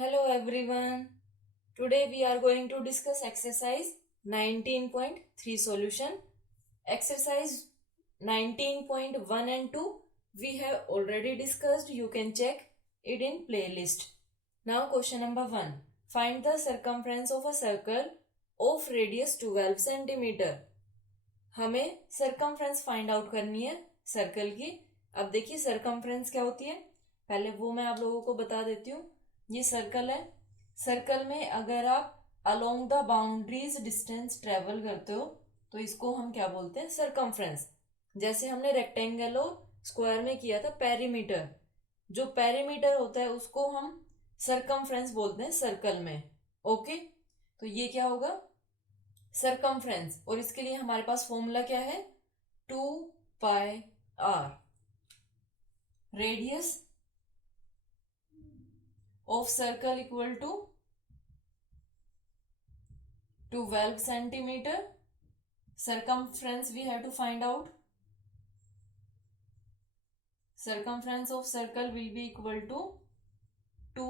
Hello everyone. Today we are going to discuss exercise 19.3 solution. Exercise 19.1 and 2 we have already discussed. You can check it in playlist. Now question number 1. Find the circumference of a circle of radius 12 cm. हमें circumference find out करनी है circle की. अब देखिए circumference क्या होती है, पहले वो मैं आप लोगों को बता देती हूँ. ये सर्कल है. सर्कल में अगर आप along the boundaries distance travel करते हो तो इसको हम क्या बोलते हैं, सर्कमफ्रेंस. जैसे हमने रेक्टेंगल और स्क्वायर में किया था पेरीमीटर, जो पेरीमीटर होता है उसको हम सर्कमफ्रेंस बोलते हैं सर्कल में. ओके, तो ये क्या होगा, सर्कमफ्रेंस. और इसके लिए हमारे पास फॉर्मूला क्या है, 2πr. Radius of circle equal to 12 centimeter. Circumference we have to find out. Circumference of circle will be equal to 2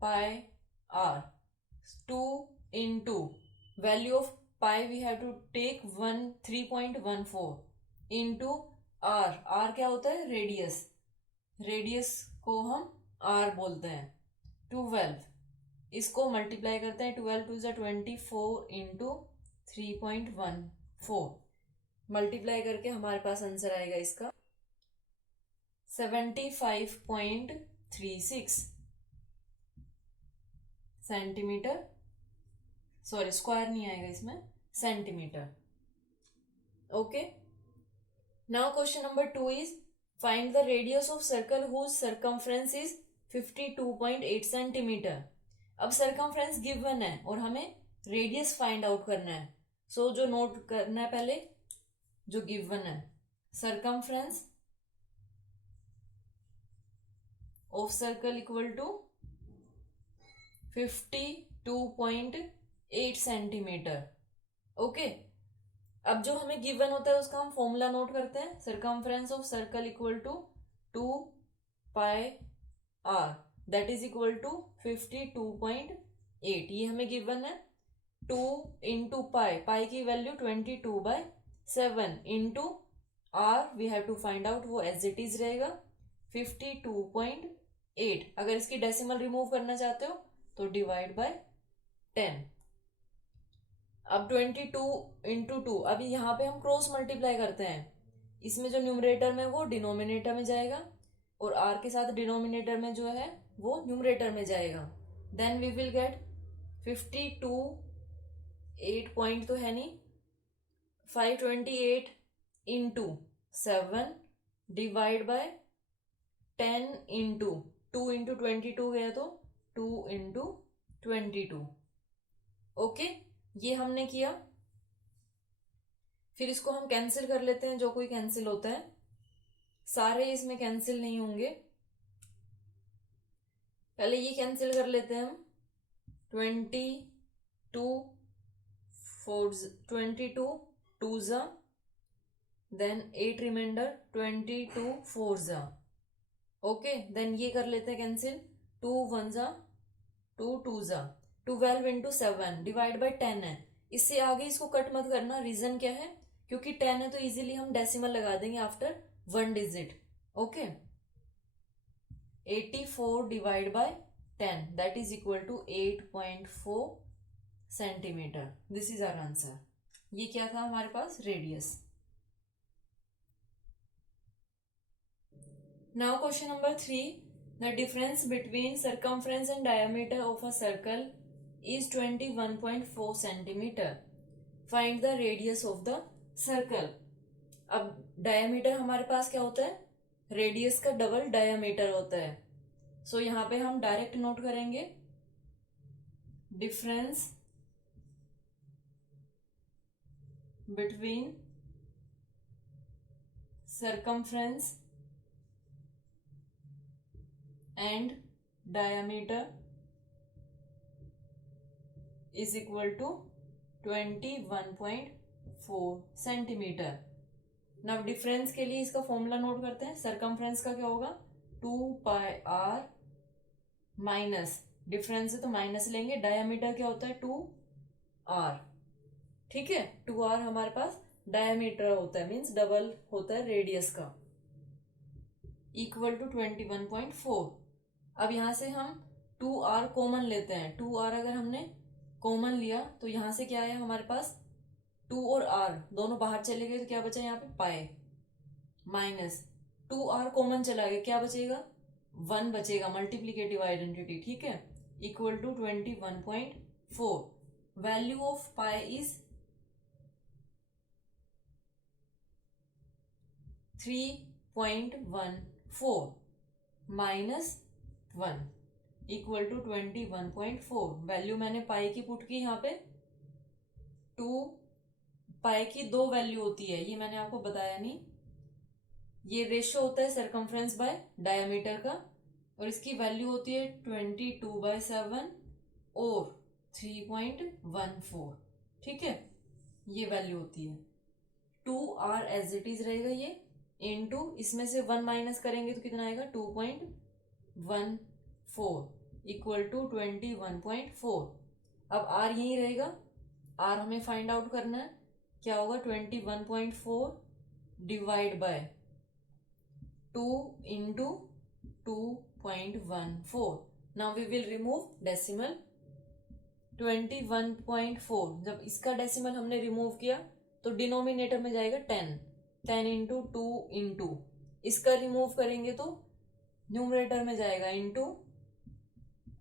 pi r. 2 into value of pi we have to take 3.14 into r. r क्या होता है, radius. Radius को हम r बोलते हैं. 12 इसको multiply करते हैं, 12 टू 24 इंटू 3.14 मल्टीप्लाई करके हमारे पास आंसर आएगा इसका 75.36 सेंटीमीटर. सॉरी, स्क्वायर नहीं आएगा इसमें, centimetre. Okay, now question number 2 is find the radius of circle whose circumference is 52.8 centimetre. अब सर्कमफ्रेंस गिवन है और हमें रेडियस फाइंड आउट करना है. सो जो नोट करना है पहले, जो गिवन है, circumference of circle equal to 52.8 centimetre. Okay, अब जो हमें गिवन होता है उसका हम फॉर्मूला नोट करते हैं. Circumference of circle equal to 2πr, that is equal to 52.8. ये हमें गिवन है. 2 इंटू पाई, पाई की value 22/7 into r we have to find out, वो एज इट इज रहेगा 52.8. अगर इसकी डेसिमल रिमूव करना चाहते हो तो डिवाइड बाय 10. अब 22 इंटू 2, अभी यहाँ पे हम क्रॉस मल्टीप्लाई करते हैं. इसमें जो न्यूमरेटर में वो डिनोमिनेटर में जाएगा और r के साथ डिनोमिनेटर में जो है वो न्यूमरेटर में जाएगा. Then we will get 52.8 point तो है नहीं, 528 into 7 divide by 10 into 2 into 22 गया तो 2 इंटू 22. ओके, ये हमने किया. फिर इसको हम कैंसिल कर लेते हैं, जो कोई कैंसिल होता है. सारे इसमें कैंसिल नहीं होंगे, पहले ये कैंसिल कर लेते हैं हम. 22 2 जा, देन 8 रिमाइंडर, 22 4 जा. ओके, देन ये कर लेते हैं कैंसिल. 2 1 जा, 2 2 जा, 12 इंटू 7 डिवाइड बाई 10 है. इससे आगे इसको कट मत करना. रीजन क्या है, क्योंकि 10 है तो इजीली हम डेसिमल लगा देंगे after 1 digit. Okay, 84 divide by 10 that is equal to 8.4 centimetre. This is our answer. ये क्या था हमारे पास, radius. Now question number 3. The difference between circumference and diameter of a circle is 21.4 centimetre. Find the radius of the circle. अब diameter हमारे पास क्या होता है, रेडियस का डबल डायमीटर होता है. सो यहां पे हम डायरेक्ट नोट करेंगे, difference between circumference and diameter is equal to 21.4 centimetre. Now difference के लिए इसका फॉर्मूला नोट करते हैं. सर्कमफ्रेंस का क्या होगा, 2πr माइनस डिफरेंस है तो माइनस लेंगे। डायामीटर क्या होता है 2r, ठीक है। 2r हमारे पास डायामीटर होता है, मीन्स डबल होता है रेडियस का, इक्वल टू 21.4। अब यहां से हम 2r कॉमन लेते हैं। 2r अगर हमने कॉमन लिया तो यहां से क्या आया हमारे पास 2 और r दोनों बाहर चले गए तो क्या बचा यहाँ पे पाए, माइनस 2r कॉमन चला गया, क्या बचेगा 1 बचेगा, मल्टीप्लीकेटिव आइडेंटिटी, ठीक है, equal to 21.4। Value of pi is 3.14 minus 1 equal to 21.4। Value मैंने पाई की पुट की यहाँ पे। 2 पाई की 2 वैल्यू होती है, ये मैंने आपको बताया नहीं। ये रेशियो होता है सरकमफ्रेंस बाय डायमीटर का, और इसकी वैल्यू होती है 22/7 और 3.14, ठीक है, ये वैल्यू होती है। 2r एज इट इज रहेगा ये, इनटू इसमें से 1 माइनस करेंगे तो कितना आएगा 2.14 इक्वल टू 21.4। अब r यही रहेगा, r हमें फाइंड आउट करना है, क्या होगा 21.4 divide by 2 into 2.14। Now we will remove decimal. 21.4 जब इसका डेसिमल हमने रिमूव किया तो डिनोमिनेटर में जाएगा 10 इंटू 2 इंटू इसका रिमूव करेंगे तो न्यूमरेटर में जाएगा इंटू।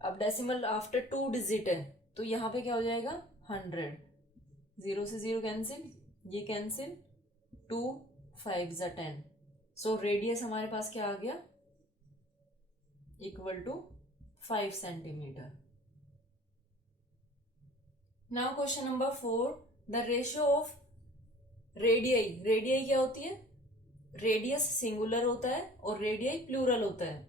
अब डेसिमल आफ्टर 2 डिजिट है तो यहाँ पे क्या हो जाएगा 100, 0 से 0 कैंसिल, ये कैंसिल, 2 5 ज़ा 10। सो रेडियस हमारे पास क्या आ गया, equal to 5 centimetre. Now question number 4, the ratio of radii. Radii क्या होती है, रेडियस सिंगुलर होता है और रेडियाई प्लूरल होता है,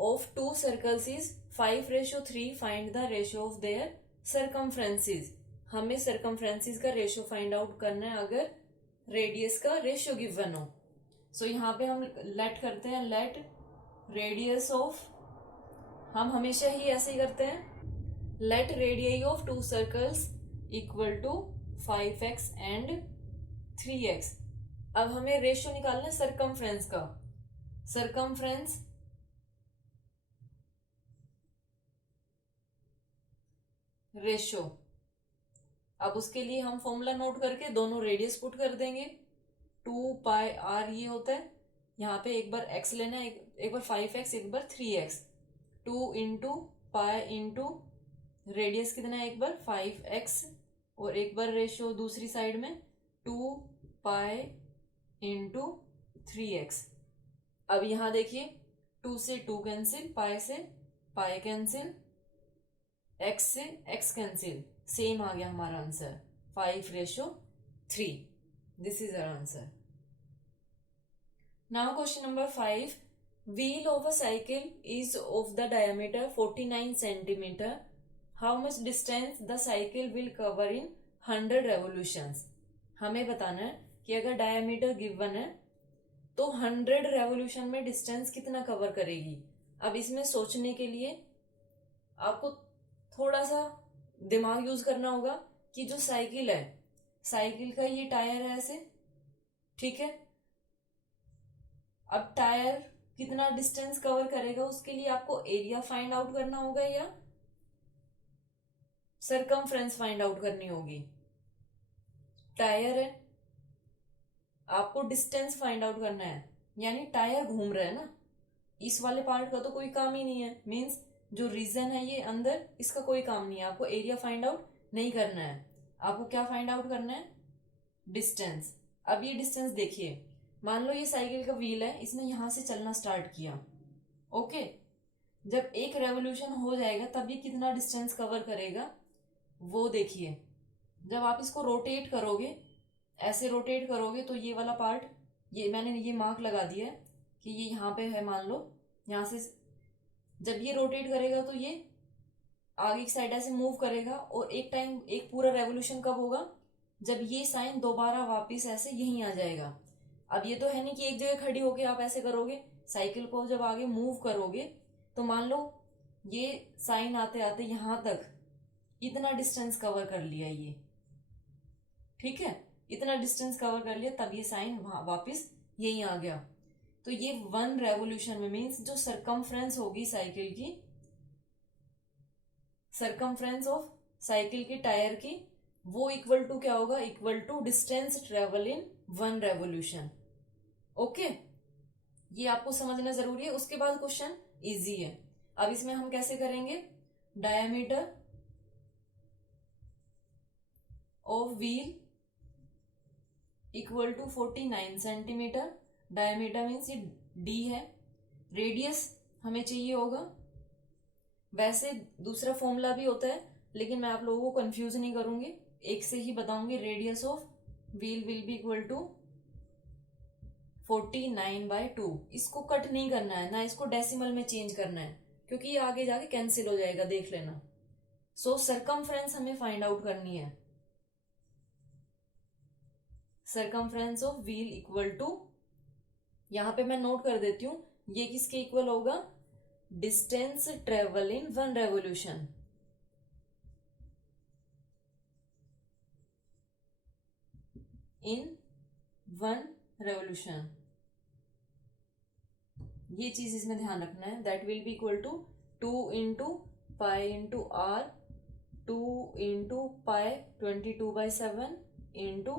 of 2 circles is 5:3। Find the ratio of their circumferences. हमें सरकमफ्रेंसेस का रेशियो फाइंड आउट करना है अगर रेडियस का रेशियो गिवन हो। सो यहाँ पे हम लेट करते हैं, लेट रेडियस ऑफ, हम हमेशा ही ऐसे ही करते हैं, let radii of 2 circles equal to 5x and 3x। अब हमें रेशियो निकालना है सरकमफ्रेंस का। सरकमफ्रेंस रेशियो, अब उसके लिए हम फॉर्मूला नोट करके दोनों रेडियस पुट कर देंगे। 2πr ये होता है, यहाँ पे एक बार x लेना है, एक बार 5x एक बार 3x। 2 into pi into radius कितना है, एक बार 5x और एक बार रेशियो दूसरी साइड में 2 पाई इंटू 3x। अब यहाँ देखिए 2 से 2 कैंसिल, पाई से पाई कैंसिल, x से x कैंसिल, सेम आ गया हमारा answer 5:3। This is our answer. Now question number 5, wheel of a cycle is of the diameter 49 centimeter. How much distance the cycle will cover in 100 revolutions? हमें बताना है कि अगर diameter given है तो 100 रेवोल्यूशन में डिस्टेंस कितना कवर करेगी। अब इसमें सोचने के लिए आपको थोड़ा सा दिमाग यूज करना होगा कि जो साइकिल है, साइकिल का ये टायर है ऐसे, ठीक है। अब टायर कितना डिस्टेंस कवर करेगा, उसके लिए आपको एरिया फाइंड आउट करना होगा या सरकमफ्रेंस फाइंड आउट करनी होगी। टायर है, आपको डिस्टेंस फाइंड आउट करना है, यानी टायर घूम रहा है ना, इस वाले पार्ट का तो कोई काम ही नहीं है, मीन्स जो रीजन है ये अंदर, इसका कोई काम नहीं है। आपको एरिया फाइंड आउट नहीं करना है, आपको क्या फाइंड आउट करना है, डिस्टेंस। अब ये डिस्टेंस देखिए, मान लो ये साइकिल का व्हील है, इसने यहां से चलना स्टार्ट किया, ओके। जब एक रेवोल्यूशन हो जाएगा तब ये कितना डिस्टेंस कवर करेगा वो देखिए। जब आप इसको रोटेट करोगे, ऐसे रोटेट करोगे तो ये वाला पार्ट, ये मैंने ये मार्क लगा दिया है कि ये यहाँ पे है, मान लो यहाँ से जब ये रोटेट करेगा तो ये आगे की साइड ऐसे मूव करेगा, और एक टाइम एक पूरा रेवोल्यूशन कब होगा, जब ये साइन दोबारा वापस ऐसे यहीं आ जाएगा। अब ये तो है नहीं कि एक जगह खड़ी होके आप ऐसे करोगे, साइकिल को जब आगे मूव करोगे तो मान लो ये साइन आते आते यहां तक इतना डिस्टेंस कवर कर लिया ये, ठीक है, इतना डिस्टेंस कवर कर लिया, तब ये साइन वापस यही आ गया। तो ये 1 रेवोल्यूशन में मीन्स जो सरकमफ्रेंस होगी साइकिल की, सरकमफ्रेंस ऑफ साइकिल की टायर की, वो इक्वल टू क्या होगा, equal to distance travel in 1 revolution. Okay, ये आपको समझना जरूरी है। उसके बाद क्वेश्चन इजी है। अब इसमें हम कैसे करेंगे, diameter of wheel equal to 49 centimetre, diameter means ये डी है, रेडियस हमें चाहिए होगा। वैसे दूसरा फॉर्मूला भी होता है, लेकिन मैं आप लोगों को कंफ्यूज नहीं करूंगी, एक से ही बताऊंगी। Radius of wheel will be equal to 49/2। इसको कट नहीं करना है ना, इसको डेसिमल में चेंज करना है, क्योंकि ये आगे जाके कैंसिल हो जाएगा, देख लेना। सो सरकमफ्रेंस हमें फाइंड आउट करनी है। Circumference of wheel equal to, यहां पे मैं नोट कर देती हूं, ये किसके इक्वल होगा, distance travel in 1 revolution. In 1 revolution, ये चीज इसमें ध्यान रखना है। That will be equal to 2 into pi into r, 2 into pi 22/7 into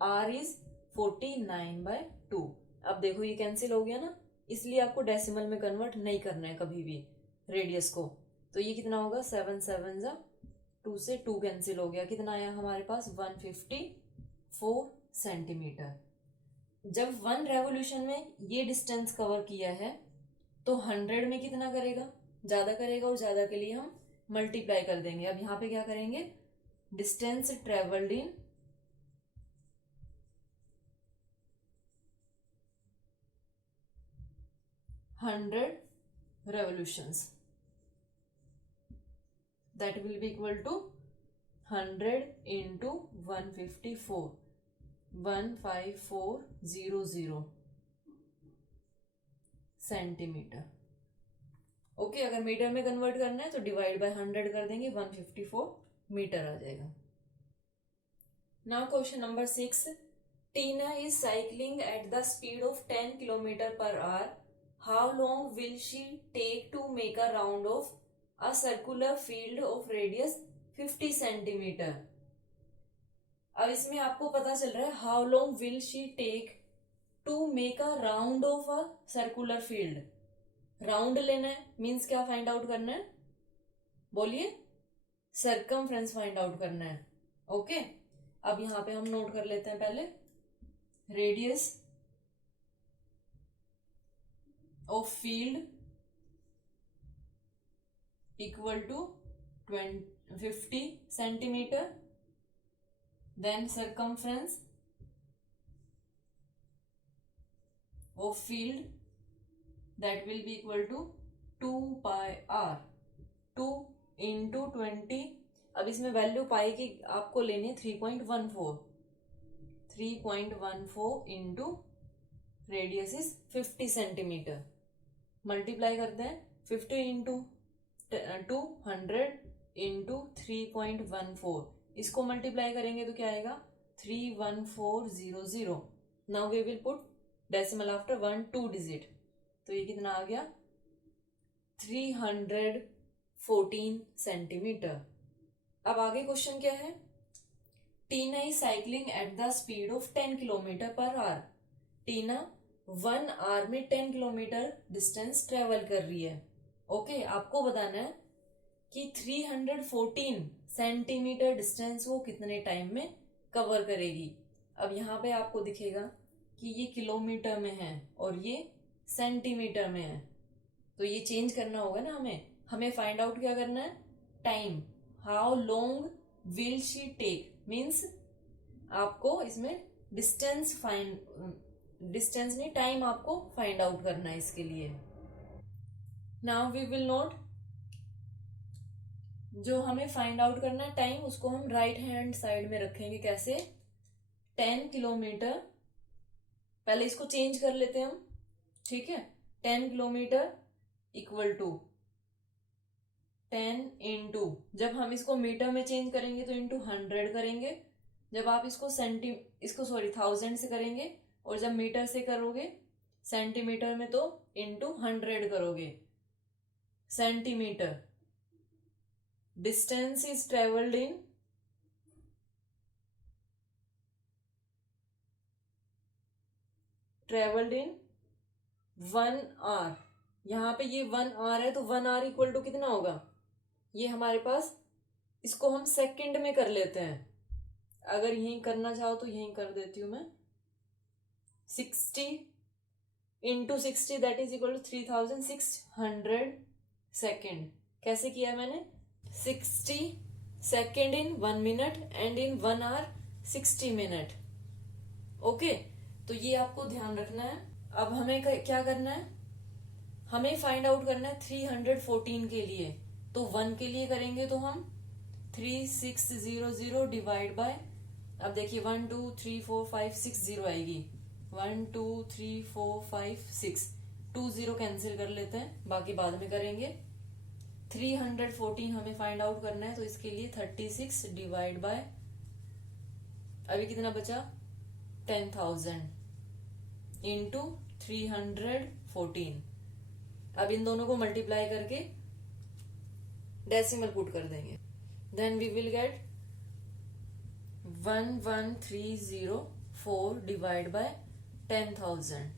r is 49/2। अब देखो ये कैंसिल हो गया ना, इसलिए आपको डेसिमल में कन्वर्ट नहीं करना है कभी भी रेडियस को। तो ये कितना होगा, 7 7 जा 2 से 2 कैंसिल हो गया, कितना आया हमारे पास, 154 सेंटीमीटर। जब 1 रेवोल्यूशन में ये डिस्टेंस कवर किया है तो 100 में कितना करेगा, ज्यादा करेगा, और ज्यादा के लिए हम मल्टीप्लाई कर देंगे। अब यहाँ पे क्या करेंगे, distance travelled in 100 revolutions, that will be equal to 100 into 154, 15400 centimetre. Okay, अगर मीटर में कन्वर्ट करना है तो डिवाइड बाय 100 कर देंगे, 154 मीटर आ जाएगा। Now question number 6, Tina is cycling at the speed of 10 kilometre per hour, how long will she take to make a round of a circular field of radius 50 centimeter. अब इसमें आपको पता चल रहा है how long will she take to make a round of a circular field. Round लेना है means क्या फाइंड आउट करना है, बोलिए, सरकमफ्रेंस फाइंड आउट करना है। ओके, अब यहां पे हम नोट कर लेते हैं पहले, radius of field equal to 50 centimeter, then circumference of field that will be equal to 2 pi r, 2 into 20। अब इसमें वैल्यू पाई की आपको लेनी है 3.14, 3.14 into radius is 50 centimetre, multiply करते हैं 50 इंटू 200 इंटू 3.14, इसको मल्टीप्लाई करेंगे तो क्या आएगा, 31400। Now we will put decimal after 1 2 digit, तो ये कितना आ गया, 314 सेंटीमीटर। अब आगे क्वेश्चन क्या है, Tina is cycling at the speed of 10 kilometre per hour. Tina 1 hour में 10 किलोमीटर डिस्टेंस ट्रेवल कर रही है। ओके, आपको बताना है कि 314 सेंटीमीटर डिस्टेंस वो कितने टाइम में कवर करेगी। अब यहाँ पे आपको दिखेगा कि ये किलोमीटर में है और ये सेंटीमीटर में है, तो ये चेंज करना होगा ना हमें फाइंड आउट क्या करना है, time, how long will she take, means आपको इसमें डिस्टेंस नहीं, टाइम आपको फाइंड आउट करना है इसके लिए। नाउ वी विल नोट, जो हमें फाइंड आउट करना है टाइम, उसको हम राइट हैंड साइड में रखेंगे। कैसे, 10 किलोमीटर, पहले इसको चेंज कर लेते हैं हम, ठीक है, 10 किलोमीटर इक्वल टू 10 इंटू, जब हम इसको मीटर में चेंज करेंगे तो इंटू 100 करेंगे, जब आप इसको थाउजेंड से करेंगे, और जब मीटर से करोगे सेंटीमीटर में तो इंटू 100 करोगे। Centimeter, distance is travelled in 1 hour. यहाँ पे ये 1 आवर है तो 1 आवर इक्वल टू कितना होगा, ये हमारे पास, इसको हम सेकंड में कर लेते हैं, अगर यहीं करना चाहो तो यहीं कर देती हूं मैं। 60 into 60 that is equal to 3600 second. कैसे किया मैंने, 60 second in 1 minute and in 1 hour 60 minute. Okay, तो ये आपको ध्यान रखना है। अब हमें क्या करना है, हमें फाइंड आउट करना है 314 के लिए। तो 1 के लिए करेंगे तो हम 3600 डिवाइड बाय, अब देखिए 1 2 3 4 5 6 0 आएगी, 1 2 3 4 5 6, 2 0 कैंसिल कर लेते हैं, बाकी बाद में करेंगे। 314 हमें फाइंड आउट करना है, तो इसके लिए 36 डिवाइड बाय, अभी कितना बचा, 10,000 इंटू 314। अब इन दोनों को मल्टीप्लाई करके डेसिमल पुट कर देंगे, then we will get 11304 divide by 10,000।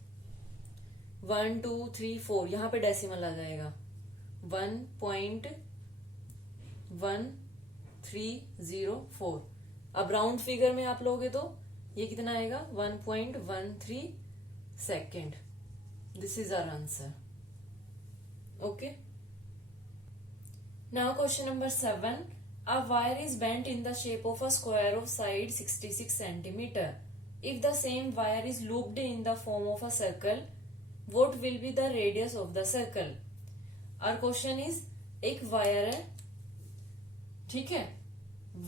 1 2 3 4 यहाँ पे डेसिमल आ जाएगा, 1.1304। अब राउंड फिगर में आप लोगे तो ये कितना आएगा, 1.13 second. This is our answer. Okay, now question number 7. A wire is bent in the shape of a square of side 66 centimeter. If the same wire is looped in the form of a circle, what will be the radius of the circle? Our question is, एक wire है, ठीक है,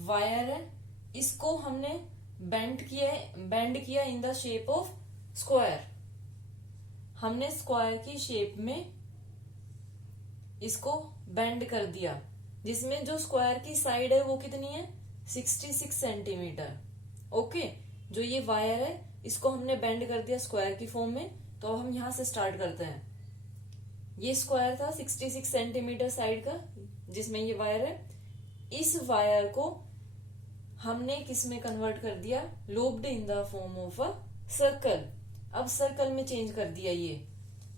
wire है, इसको हमने bend किया in the shape of square. हमने square की शेप में इसको बेंड कर दिया, जिसमें जो स्क्वायर की साइड है वो कितनी है, 66 सेंटीमीटर। ओके, जो ये वायर है इसको हमने बेंड कर दिया स्क्वायर की फॉर्म में। तो अब हम यहां से स्टार्ट करते हैं। ये स्क्वायर था 66 सेंटीमीटर साइड का, जिसमें ये वायर है। इस वायर को हमने किस में कन्वर्ट कर दिया, looped in the form of a circle. अब सर्कल में चेंज कर दिया ये।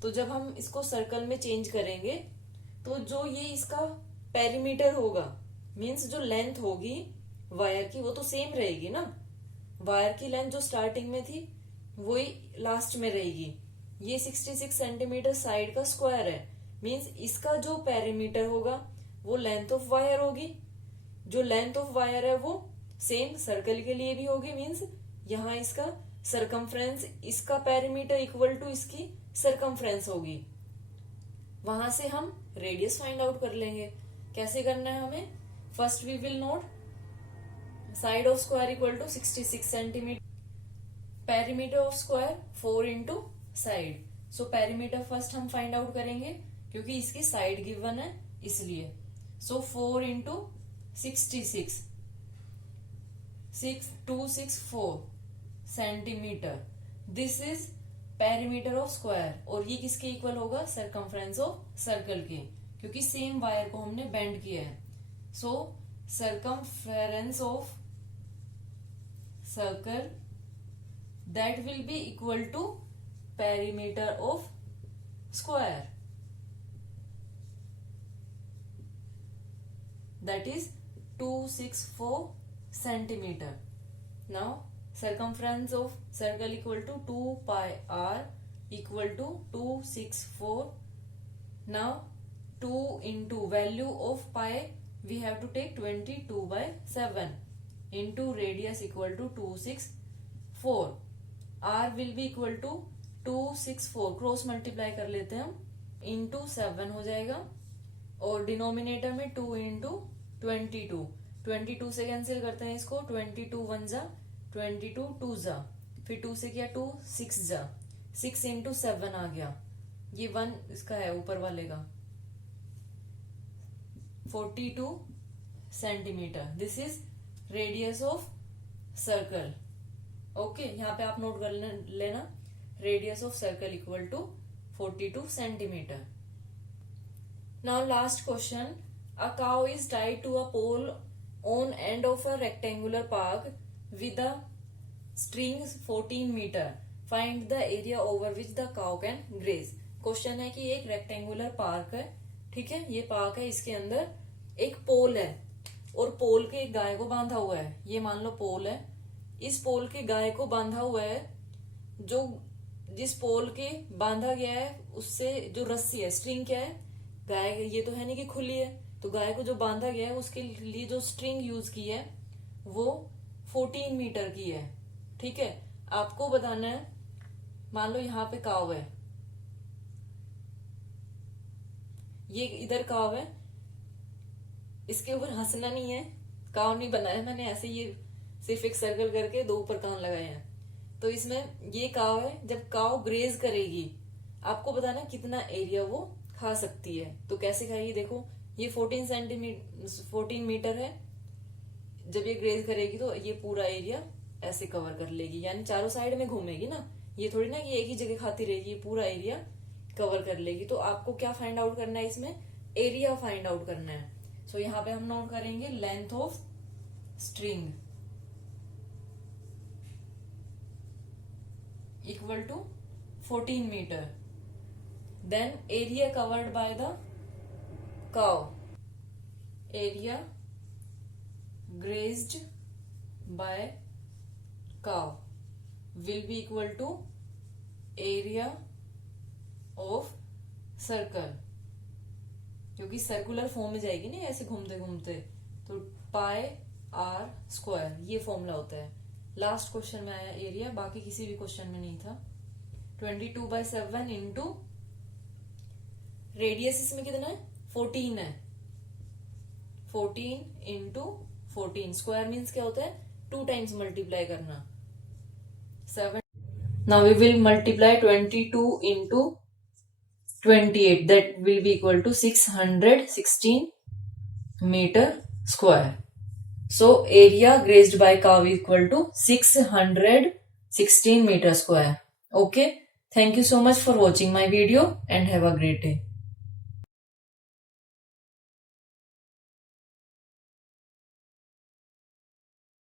तो जब हम इसको सर्कल में चेंज करेंगे तो जो ये इसका पेरीमीटर होगा, मीन्स जो लेंथ होगी वायर की वो तो सेम रहेगी ना। वायर की लेंथ जो स्टार्टिंग में थी वही लास्ट में रहेगी। ये 66 सेंटीमीटर साइड का स्क्वायर है, मीन्स इसका जो पेरीमीटर होगा वो लेंथ ऑफ वायर होगी। जो लेंथ ऑफ वायर है वो सेम सर्कल के लिए भी होगी, मीन्स यहाँ इसका सरकमफ्रेंस, इसका पेरीमीटर इक्वल टू इसकी सरकमफ्रेंस होगी। वहां से हम रेडियस फाइंड आउट कर लेंगे। कैसे करना है हमें, first we will note side of square equal to 66 centimeter, perimeter of square 4 into side. So perimeter first हम फाइंड आउट करेंगे क्योंकि इसकी साइड गिवन है इसलिए। So 4 into 66, 6264 centimeter. This is perimeter of square, और ये किसके इक्वल होगा, सरकमफ्रेंस ऑफ सर्कल के, क्योंकि सेम वायर को हमने बेंड किया है। So circumference of circle that will be equal to perimeter of square, that is 264 centimetre. Now circumference of circle equal to 2 pi r equal to 264. Now 2 into value of pi we have to take 22/7 into radius equal to 264. r will be equal to 264, cross multiply कर लेते हैं हम, into 7 हो जाएगा, और denominator में 2 into 22, 22 से cancel करते हैं इसको, 22 1 जा 22, 2 जा, फिर 2 से किया 2, 6 जा, 6 इंटू 7 आ गया, ये 1 इसका है ऊपर वाले का, 42 centimeter. This is radius of circle. Okay यहाँ पे आप नोट कर लेना, radius of circle equal to 42 centimeter. Now last question. A cow is tied to a pole on end of a rectangular park with a string 14 meter. Find the area over which the cow can graze. Question है कि एक rectangular park है, ठीक है, ये park है, इसके अंदर एक पोल है और पोल के एक गाय को बांधा हुआ है. ये मान लो पोल है, इस पोल के गाय को बांधा हुआ है, जो जिस पोल के बांधा गया है उससे जो रस्सी है, स्ट्रिंग क्या है, गाय, ये तो है नहीं कि खुली है, तो गाय को जो बांधा गया है उसके लिए जो स्ट्रिंग यूज की है वो 14 मीटर की है. ठीक है, आपको बताना है, मान लो यहाँ पे काव है, ये इधर काव है, इसके ऊपर हंसना नहीं है, काव नहीं बनाया मैंने, ऐसे ये सिर्फ एक सर्कल करके दो ऊपर कान लगाए हैं. तो इसमें ये काव है, जब काव ग्रेज करेगी आपको बताना कितना एरिया वो खा सकती है. तो कैसे खाएगी, देखो ये 14 मीटर है, जब ये ग्रेज करेगी तो ये पूरा एरिया ऐसे कवर कर लेगी, यानी चारों साइड में घूमेगी ना, ये थोड़ी ना कि एक ही जगह खाती रहेगी, ये पूरा एरिया कवर कर लेगी. तो आपको क्या फाइंड आउट करना है, इसमें एरिया फाइंड आउट करना है. सो यहाँ पे हम नोट करेंगे length of string equal to 14 meter. Then area covered by the cow, area grazed by cow will be equal to area of circle, क्योंकि सर्कुलर फॉर्म में जाएगी ना ऐसे घूमते घूमते, तो पाई आर स्क्वायर ये फॉर्मूला होता है. लास्ट क्वेश्चन में आया एरिया, बाकी किसी भी क्वेश्चन में नहीं था. 22/7 इंटू रेडियस इसमें कितना है, 14 है, 14 इंटू 14. स्क्वायर मीन्स क्या होता है, 2 टाइम्स मल्टीप्लाई करना. 7. Now we will multiply 22 into 28, that will be equal to 616 meter square. So area grazed by cow equal to 616 meter square. Okay, thank you so much for watching my video and have a great day.